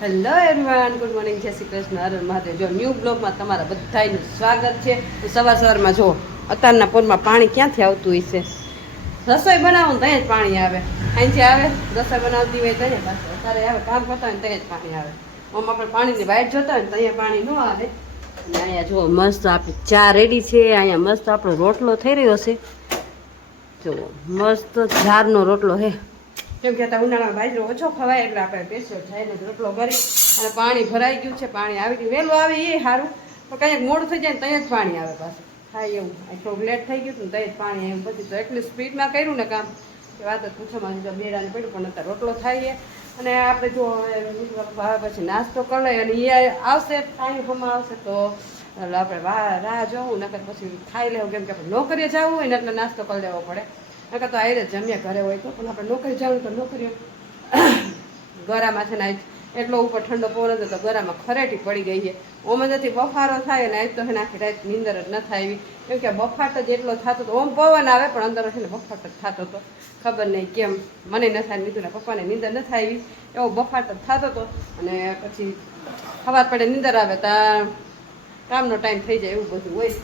Hello everyone, good morning, જય શ્રી કૃષ્ણ, હર હર મહાદેવ. જો new બ્લોગમાં તમારા બધાનું સ્વાગત છે. સવારમાં જો અત્યારના પોરમાં પાણી ક્યાંથી આવતું હોય છે. રસોઈ બનાવું ને ત્યાં જ પાણી આવે, અહીંથી આવે. રસોઈ બનાવતી હોય ત્યાં પાસે અત્યારે આવે, કામ કરતા હોય ને ત્યાં જ પાણી આવે. આમ આપણે પાણીની વાઇટ જોતા હોય ને ત્યાં પાણી ન આવે. અને અહીંયા જુઓ મસ્ત આપણી ચા રેડી છે. અહીંયા મસ્ત આપણો રોટલો થઈ રહ્યો છે. જુઓ મસ્ત ઝારનો રોટલો હે. કેમ કે ઉનાળામાં બાજરો ઓછો ખવાય એટલે આપણે પેસ્યો જઈને રોટલો કરી અને પાણી ભરાઈ ગયું છે. પાણી આવી ગયું, વહેલું આવે એ સારું, પણ કંઈક મોડું થઈ જાય ને ત્યાં જ પાણી આવે પાછું. થાય એવું થોડુંક લેટ થઈ ગયું હતું ને ત્યાં જ પાણી આવ્યું. પછી તો એટલી સ્પીડમાં કર્યું ને કામ કે વાત જ પૂછવામાં જો બેડાને પડ્યું. પણ અત્યારે રોટલો થાય અને આપણે જો આવે પછી નાસ્તો કરી લઈએ અને એ આવશે ટાઈમ હમણાં આવશે તો એટલે આપણે રાહ જોવું નકર પછી ખાઈ લેવું. કેમ કે આપણે નોકરીએ જવું હોય ને એટલે નાસ્તો કરી લેવો પડે. નકર તો આવીને જમ્યા ઘરે હોય તો, પણ આપણે નોકરી જવું તો નોકરીઓ ગરામાં છે ને એટલો ઉપર ઠંડો પવન હતો તો ગરામાં ખરેટી પડી ગઈ છે. ઓમ નથી બફારો થાય ને આજ તો છે ને આખી રાત નીંદર જ ન થાય. કેમ કે બફાટ જ એટલો થતો હતો. ઓમ પવન આવે પણ અંદર છે ને બફાટ જ થતો હતો. ખબર નહીં કેમ મને ન થાય, નીતુના પપ્પાને નીંદર ન થાય એવો બફાટ જ થતો હતો. અને પછી ખબર પડે નીંદર આવે ત્યાં કામનો ટાઈમ થઈ જાય એવું બધું હોય.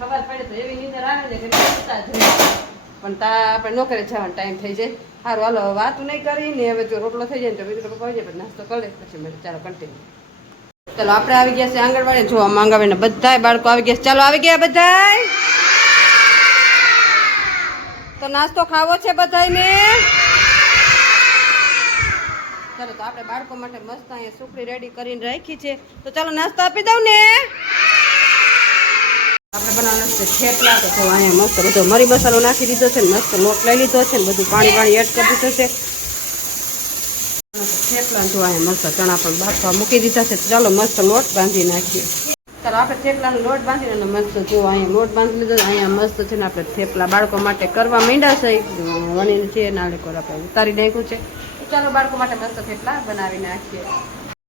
ખબર પડે તો એવી નીંદર આવે ને કે પણ તા આપણે નોકરી જવાનો ટાઈમ થઈ જાય. સારું હાલો વાતું નહીં કરીને હવે જો રોટલો થઈ જાય ને તો બીજું પપ્પા જાય પછી નાસ્તો કરી લે પછી મને ચાલો કન્ટિન્યુ. ચાલો આપણે આવી ગયા છે આંગણવાડી. જો આંગણવાડીને બધાય બાળકો આવી ગયા છે. ચાલો આવી ગયા બધાય. તો નાસ્તો ખાવો છે બધાયને. ચાલો તો આપણે બાળકો માટે મસ્ત અહીંયા સુખડી રેડી કરીને રાખી છે. તો ચાલો નાસ્તો આપી દઉં ને. આપણે બનાવવાનું છે થેપલા. તો જો અહીંયા મસ્ત બધો મરી મસાલો નાખી દીધો છે ને મસ્ત લોટ લઈ લીધો છે ને બધું પાણી એડ કરી દીધું છે. થેપલા જો અહીંયા મસ્ત ચણા પણ બાફવા મૂકી દીધા છે. ચાલો મસ્ત લોટ બાંધી નાખીએ. ચાલો આપણે થેપલાનો લોટ બાંધીને મસ્ત જો અહીંયા લોટ બાંધી લીધો. અહીંયા મસ્ત છે ને આપણે થેપલા બાળકો માટે કરવા માંડ્યા છે. વણીને છે નાળેકોર આપણે ઉતારી નાખ્યું છે. ચાલો બાળકો માટે મસ્ત થેપલા બનાવી નાખીએ.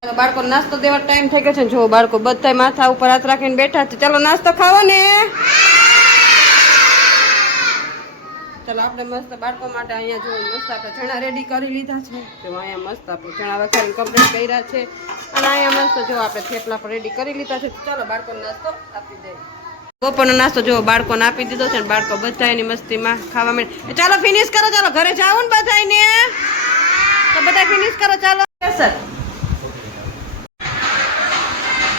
ચાલો બાળકો નાસ્તો દેવાનો ટાઈમ થઈ ગયો છે ને જો બાળકો બધા માથા ઉપર હાથ રાખીને બેઠા છે. ચાલો નાસ્તો ખાવો ને. ચાલો આપણે મસ્ત બાળકો માટે અહીંયા જો મસ્ત આપણે ચણા રેડી કરી લીધા છે. જો અહીંયા મસ્ત આપણે ચણા વઘારીને કમ્પ્લીટ કર્યા છે. અને અહીંયા મસ્ત જો આપણે થેપલા પણ રેડી કરી લીધા છે. ચાલો બાળકોને નાસ્તો આપી દઈએ. બપોરનો નાસ્તો જો બાળકોને આપી દીધો છે ને બાળકો બધા એની મસ્તીમાં ખાવા માંડે. ચાલો ફિનિશ કરો, ચાલો ઘરે જાવ ને બધાને. તો બધા ફિનિશ કરો ચાલો. સર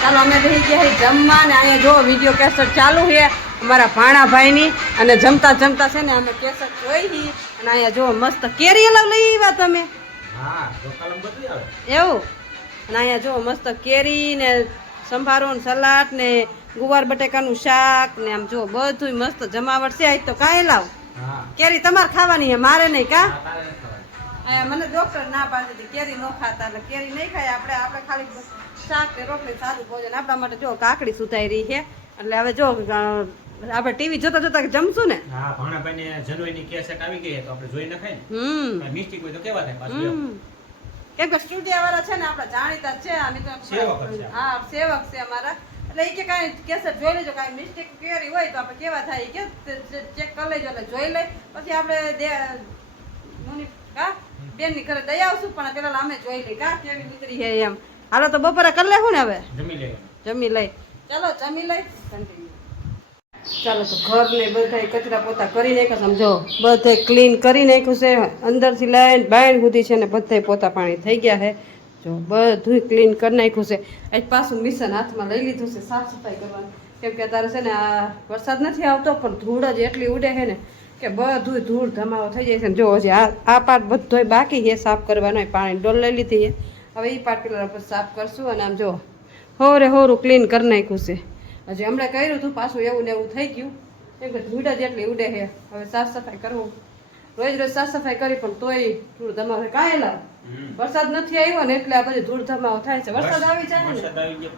ચાલો અમે રહી ગયા જમવા ને અહીંયા જો વિડીયો કેસેટ ચાલુ છે અમારા ભાણાભાઈની. અને જમતા જમતા છે ને અમે કેસેટ જોઈ અને અહીંયા જો મસ્ત કેરી અલગ લઈ આવ્યા તમે. એવું અને અહીંયા જો મસ્ત કેરી ને સંભારો ને સલાડ ને ગુવાર બટેકાનું શાક ને આમ જો બધું મસ્ત જમાવટ છે. આજ તો કાંઈ લાવ કેરી તમારે ખાવાની છે, મારે નહીં કા. મને ડોક્ટર ના પાડી દીધી કેરી ન ખાતા એટલે કેરી નહીં ખાય. આપણે ખાલી શાક ને રોટલી સાદું ભોજન આપણા માટે જો કાકડી સુધાઈ રહી છે. એટલે હવે જો આપણે ટીવી જોતા જોતા જમશું ને. હા ભાણાભાઈને જનોઈની કેસેટ આવી ગઈ તો આપણે જોઈ નખાય ને. મિસ્ટેક હોય તો કેવા થાય પાછું. કેમ કે સ્ટુડિયો વાળા છે ને આપણા જાણીતા છે. અમે તો હા સેવક છે અમારા. એટલે એ કે કાંઈ કેસેટ જોઈ લેજો, કાંઈ મિસ્ટેક કેરી હોય તો આપણે કેવા થાય કે ચેક કરી લેજો એટલે જોઈ લઈ પછી આપણે બેન ની ઘરે દઈ આવશું. પણ પેલા અમે જોઈ લઈ કા કેવી નીકળી છે એમ. હાલો તો બપોરે કરી લેવું ને હવે જમી લઈ. ચાલો જમી લઈ કન્ટિન્યુ. ચાલો તો ઘર ને બધા કચરા પોતા કરી નાખ્યા. સમજો બધે ક્લીન કરી નાખ્યું છે. અંદરથી લઈને બહાર સુધી છે ને બધે પોતા પાણી થઈ ગયા છે. જો બધું ક્લીન કરી નાખ્યું છે. આજ પાછું મિશન હાથમાં લઈ લીધું છે સાફ સફાઈ કરવાનું. કેમ કે અત્યારે છે ને આ વરસાદ નથી આવતો પણ ધૂળ જ એટલી ઉડે છે ને કે બધું ધૂળ ધમાવો થઈ જાય છે ને. જો હજી આ પાર્ટ બધોય બાકી છે સાફ કરવાનો. પાણી ડોલ લઈ લીધી છે. હવે એ પાર્ટ પેલા સાફ કરશું. અને આમ જો હોરું ક્લીન કરી નાખ્યું છે. હજી હમણાં કર્યું હતું પાછું એવું ને એવું થઈ ગયું. કેમ કે ધૂળ જ એટલી ઉડે છે. હવે સાફ સફાઈ કરવું રોજ સાફ સફાઈ કરી પણ તોય ધૂળ ધમાવો કાંઈ લાવ. વરસાદ નથી આવ્યો ને એટલે આ બધી ધૂળ ધમાવો થાય છે. વરસાદ આવી જાય ને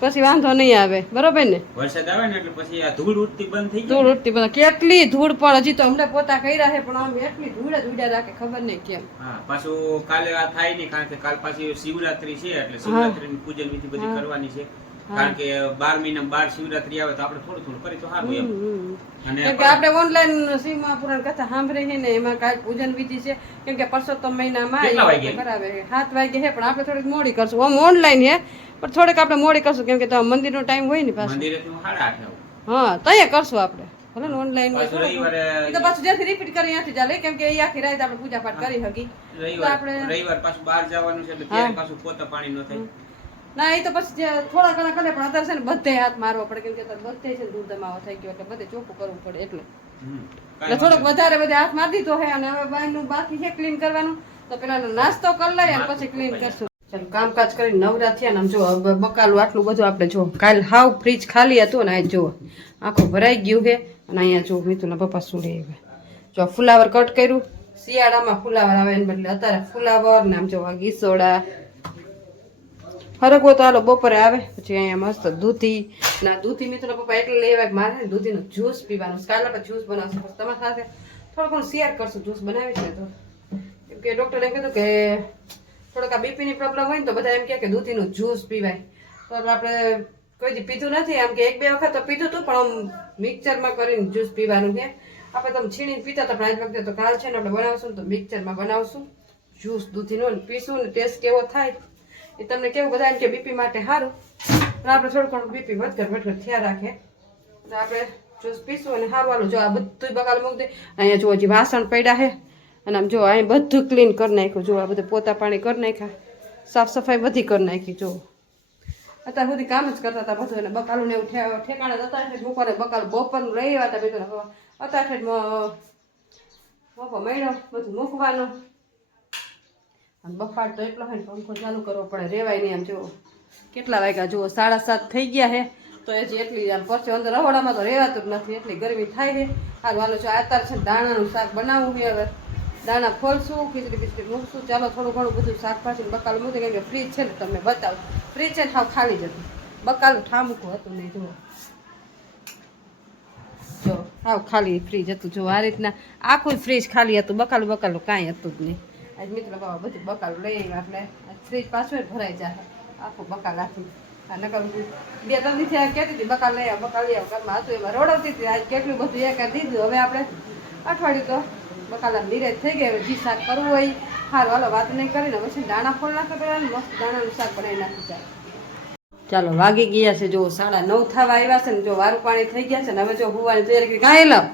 પછી વાંધો નહીં આવે. બરોબર ને. વરસાદ આવે ને એટલે પછી આ ધૂળ ઉડતી બંધ થઈ ધૂળ ઉડતી બંધ. કેટલી ધૂળ પણ હજી તો હમણાં પોતા કર્યા છે પણ આમ એટલી ધૂળ જ ઉડ્યા રાખે ખબર નહીં કેમ. હા પાછું કાલે આ થાય નહીં કારણ કે કાલ પાછી શિવરાત્રી છે એટલે શિવરાત્રીની પૂજન વિધિ બધી કરવાની છે. કારણ કે 12 મહિના 12 શિવરાત્રી આવે તો આપણે થોડું થોડું કરી તો સારું એમ અને કેમ કે આપણે ઓનલાઈન સીમા પુરાણ કથા સાંભળી છે ને એમાં કાંઈ પૂજન વિધિ છે કેમ કે પરસોત્તમ મહિનામાં કેટલા એ વાગે? કરાવે 7 વાગે છે પણ આપણે થોડીક મોડી કરશું આમ ઓનલાઈન છે પણ થોડીક આપણે મોડી કરશું કેમ કે તો મંદિરનો ટાઈમ હોય ને પાછું મંદિરે તો 8:30 આવું હા તૈયાર કરશું આપણે ભલે ને ઓનલાઈન પાછું રવિવારે તો પાછું જ્યાંથી રિપીટ કરી ત્યાંથી ચાલે કેમ કે એ આખી રાત આપણે પૂજા પાઠ કરી હકી રવિવાર પાછું બહાર જવાનું છે એટલે ત્યારે પાછું પોતા પાણી ન થાય ના એ તો પછી જે થોડા ઘણા કરે પણ અત્યારે છે ને બધે હાથ મારવો પડે કેમ કે અત્યારે બધે છે ને દૂધ દમાવો થઈ ગયો એટલે બધે ચોખ્ખું કરવું પડે એટલે થોડોક વધારે બધે હાથ મારી દીધો છે અને હવે બહારનું બાકી છે ક્લીન કરવાનું તો પેલા નાસ્તો કરી લઈએ અને પછી ક્લીન કરશું ચાલો કામકાજ કરીને નવરા થયા ને આમ જો બકાલું આટલું બધું આપણે જો કાલ હાવ ફ્રીજ ખાલી હતું ને આજ જુઓ આખું ભરાઈ ગયું છે અને અહીંયા જો મિતુના પપ્પા સુડે જો ફુલાવર કટ કર્યું શિયાળામાં ફુલાવર આવે એને બદલે અત્યારે ફુલાવર ને આમ જો ગીસોડા ફરક તો હાલો બપોરે આવે પછી અહીંયા મસ્ત દૂધી ના દૂધી મિત્રોના પપ્પા એટલે લેવા મારે ને દૂધીનો જ્યુસ પીવાનું કાલે આપણે જ્યુસ બનાવશું પછી તમારી સાથે થોડું ઘણું શેર કરશું જ્યુસ બનાવીશ ને તો કેમ કે ડૉક્ટરે એમ કીધું કે થોડોક આ બીપીની પ્રોબ્લેમ હોય ને તો બધા એમ કે દૂધીનું જ્યુસ પીવાય તો આપણે કોઈ દી પીધું નથી આમ કે 1-2 વખત તો પીધું હતું પણ આમ મિક્સરમાં કરીને જ્યુસ પીવાનું છે આપણે તમે છીણીને પીતા હતા પણ આજ વખતે તો કાલ છે ને આપણે બનાવશું ને તો મિક્સરમાં બનાવશું જ્યુસ દૂધીનો ને પીશું ને ટેસ્ટ કેવો થાય એ તમને કેવું બધા એમ કે બીપી માટે સારું પણ આપણે થોડું ઘણું બીપી વધઘટ થયા રાખે તો આપણે જ્યુસ પીશું અને સારું હાલું જો આ બધું બકાલ મૂકી દે અહીંયા જો હજી વાસણ પડ્યા છે અને આમ જો અહીં બધું ક્લીન કરી નાખ્યું જો આ બધું પોતા પાણી કરી નાખ્યા સાફ સફાઈ બધી કરી નાખી જો અત્યાર સુધી કામ જ કરતા હતા બધું અને બકાલું ને એવું ઠેકાણે અત્યારે મૂકવાને બકાલું બપોરનું રહી આવ્યા હતા બધું અત્યારે મોકો મળ્યો બધું મૂકવાનું અને બફાટ તો એટલો હોય ને પંખો ચાલુ કરવો પડે રેવાય નહીં આમ જુઓ કેટલા વાગ્યા જુઓ 7:30 થઈ ગયા છે તો હજી એટલી આમ પછી અંદર રહોડામાં તો રહેવાતું જ નથી એટલી ગરમી થાય છે સારું હાલો જો અત્યારે છે દાણાનું શાક બનાવવું છે હવે દાણા ખોલશું ખીચડી બીચડી મૂકશું ચાલો થોડું ઘણું બધું શાકભાજી બકાલું મૂકી કેમ કે ફ્રીજ છે ને તમને બતાવું ફ્રીજ છે ને સાવ ખાલી જ હતું બકાલું ઠામુકું હતું નહીં જુઓ જો સાવ ખાલી ફ્રીજ હતું જો આ રીતના આખું ફ્રીજ ખાલી હતું બકાલું કાંઈ હતું જ નહીં આજ મિત્ર બાબા બધું બકાલું લઈ આવ્યા એટલે ફ્રીજ પાછું ભરાઈ જાય આખું બકાલાથી આ નકર 2-3 દી થયા કહેતી હતી બકાલ લઈ આવ ઘરમાં હતું એમાં રોડાવતી હતી આજ કેટલું બધું એક દીધું હવે આપણે અઠવાડિયું તો બકાલા નિરાજ થઈ ગયા હવે જી શાક કરવું હોય સારું હાલો વાત નહીં કરીને પછી દાણા ફોલ નાખે પેલા મસ્ત દાણાનું શાક બનાવી નાખી જાય ચાલો વાગી ગયા છે જો 9:30 થવા આવ્યા છે ને જો વારું પાણી થઈ ગયા છે ને હવે જો હુવાની તૈયારી કરી ગાય લાવ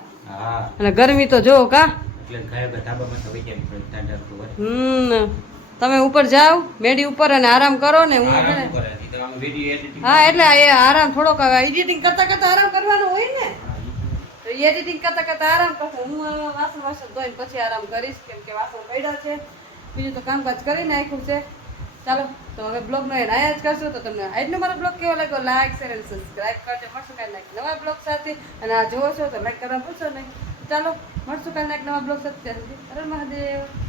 અને ગરમી તો જો કા તમે ઉપર જાઓ મેડી ઉપર અને આરામ કરો ને હું હા એટલે એ આરામ થોડોક એડિટિંગ કરતા આરામ કરવાનું હોય ને તો એડિટિંગ કરતા આરામ કરશો હું વાસણ ધોઈને પછી આરામ કરીશ કેમ કે વાસણ પડ્યા છે બીજું તો કામકાજ કરી નાખ્યું છે ચાલો તો હવે બ્લોગનો એન્ડ આયા જ કરશું તો તમને આજનો મારો બ્લોગ કેવો લાગ્યો લાઈક શેર અને સબસ્ક્રાઈબ કરજો મળશું કાલે નવા બ્લોગ સાથે અને આ જોવો છો તો લાઈક કરવા ભૂલશો નહીં ચાલો મળશું કાલે નવા બ્લોગ સાથે હર મહાદેવ.